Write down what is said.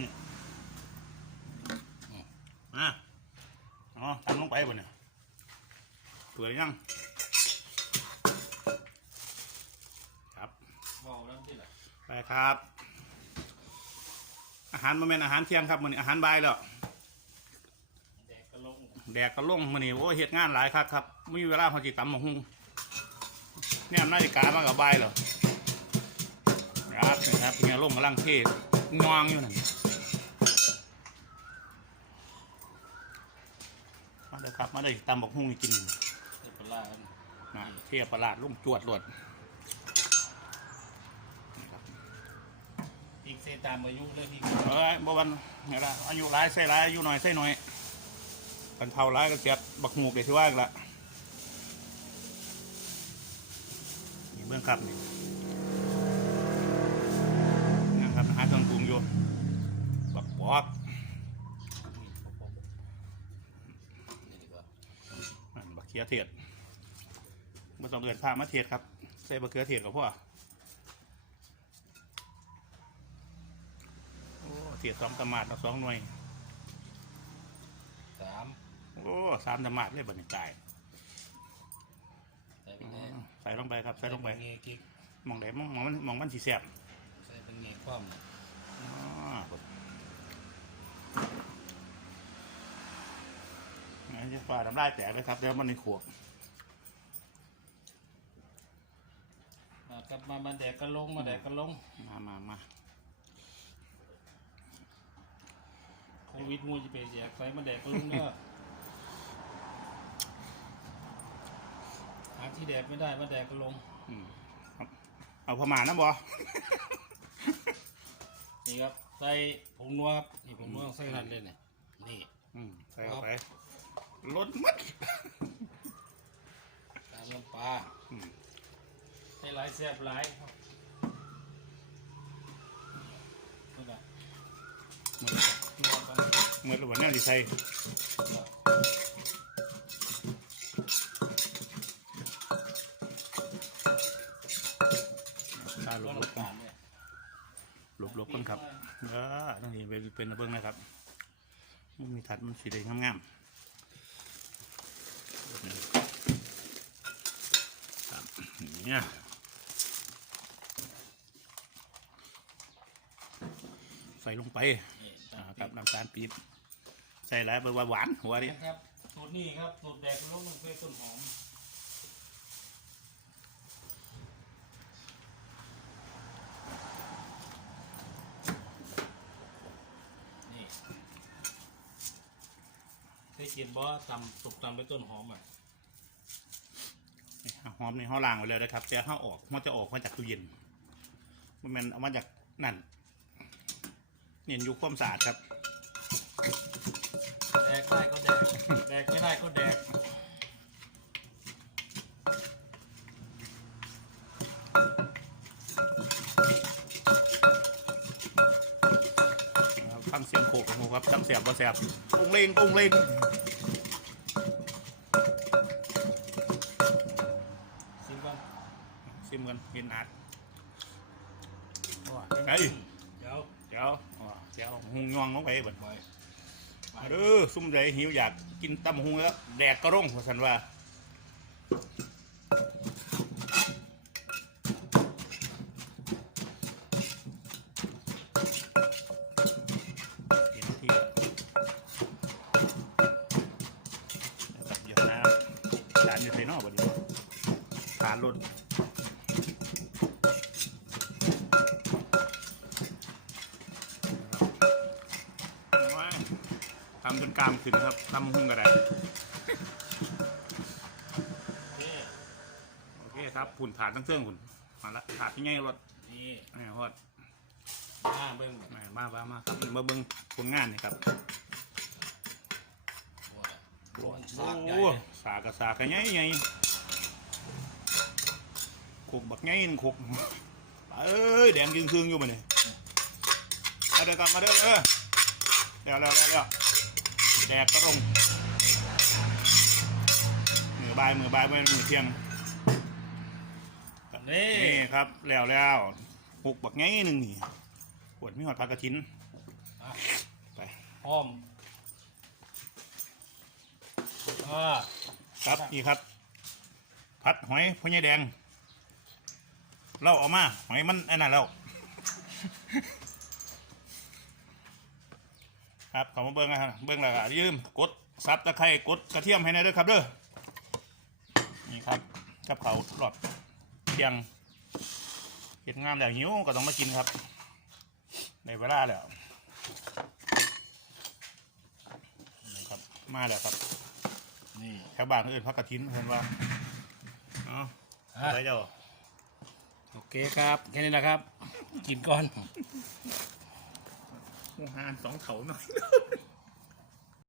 นี่อะอ๋อทำลงไปบ่เนี่ยเปื่อยยังครับบอกแล้วที่ไหนไปครับ อาหารมันเป็นอาหารเที่ยงครับมันอาหารบ่ายแล้วแดกกระลงแดกก็ลงมันนี่โอ้เหตุงานหลายครับครับไม่มีเวลาพอจิตำหมกหุงเนี่ยนาฬิกามากับบ่ายแล้วครับนี่ครับเนี่ยลงกำลังเทงองอยู่นั่น มาเลยครับมาเลยตำหมกหุงให้กินเทปลากันนะเทียบประหลาดลุ่มจวดรวดนี่ครับอีกเซตามอายุเลยที่เอ้ยบ่วันนี่ละอายุหลายใส่หลายอายุหน่อยใส่หน่อยกันเท่าหลายก็เสียดบักหมูกเลยที่ว่าอีกละนี่เบื้องครับนี่นะครับหาเครื่องปรุงอยู่บักปอก นี่พอๆนี่ดีกว่า อันบักเขียเทียดมาต้องเดินผ้ามาเทียดครับ ใส่บักเขือเทียดกับพ่อโอ้เทียดสองตะมาดเอาสองหน่วยสามโอ้สามตะมาดเลยบัดนี้ตายใส่เป็นไงใส่ลงไปครับ ใส่ลงไปเงี้ยกิ๊กมองไหนมองมองมันมองมันสีแสบใส่เป็นเงี้ยคว่ำเนี่ย อ๋อนี่ จะฝ่าน้ำลายแตกเลยครับเดี๋ยวมันในขวกมากลับมามาแดกกระลงมาแดกกระลงมามามาโควิดมูจะไปแจกใส่มาแดกกระลงเด้อหาที่แดกไม่ได้มาแดกกระลงอืมครับเอาพม่านะบอ นี่ครับใส่ผงนัวครับนี่ผงนัวใส่นั่นเลยเนี่ยนี่อืมใส่เข้าไป ล้นมัดตามลำปลาอืมให้หลายแซ่บหลายครับนี่แหละเมื่อนัวกันเมื่อวันนี้ที่ใส่ตาหลต้บนหลบกาลเนี่ยหลบหลบกันครับเออทั้งนี้เป็นเป็นเบิ้งนะครับมันมีทัดมันสีแดงงามๆ ครับเนี่ยใส่ลงไปนี่อ่าครับน้ำตาลปี๊บใส่หลายเบอร์ว่าหวานหัวดิครับสูตรนี้ครับสูตรแดกลงเป็นต้นหอมนี่เคย กินบ่ตำสุกตำเป็นต้นหอมอะหอมนี่เขาล้างไว้แล้วนะครับแต่เขาออกมันจะออกมาจากตู้เย็นมันเป็นเอามาจากนั่นเนียนอยู่ความสะอาดครับ แดกได้ก็แดก แดกไม่ได้ก็แดกฟังเสียงโขกของผมครับจังแสบบ่แสบปุ้งเลงปุ้งเลง มกันเห็นอัดว้าไงเดี๋ยวเดี๋ยวว้าเดี๋ยวหุงยองลงไปเบิดไปมาเด้อซุ่มใจหิวอยากกินตำหุงแล้วแดกกระร่งว่าสันว่าเห็นที่เดี๋ยวนะจานอยู่ใส่นอกบ่ดีทานรถ จนกรามขึ้นครับทำหุ้งกระไดนี่โอเคครับผุ่นถาดทั้งเครื่องผุ่นมาละถาดที่ง่ายรถนี่นี่ฮอดมาเบิ้งมามามามาครับมาเบิ้งผลงานนี่ครับว้าโอ้สากใหญ่โหสากกับสากกันไงไงขกบักไงนี่ขกเอ้ยแดงยึงคืงอยู่มาเนี่ยมาเด้อครับมาเด้อเออเดี๋ยวเดี๋ยวเดี๋ยว เดี๋ยวแดกกระรงมือบายมือบายไม่เป็นมือเที่ยงนี่นี่ครับแล้วแล้วปลูกบักไงหนึ่งนี่ปวดไม่หอดผักกระถินไปพร้อมอ่าครับนี่ครับผัดหอยพญาแดง เราเออกมา หอยมันไอ้นั่นแล้ว ครับขอมาเบิ้งนะครับเบิ้งแล้วก็ยืมกดซับตะไคร้กดกระเทียมให้หนะด้วยครับเด้อนี่ครับกับเขาหลอดเที่ยงเห็ดงามแล้วหิวก็ต้องมากินครับ ในเวลาแล้วนี่ครับมาแล้วครับนี่แถวบ้านเขาอื่นพักกระถินเห็นว่าเนาะอะอะไรเจ้าโอเคครับแค่นี้นะครับ กินก่อน หูหานสองเขาหน่อย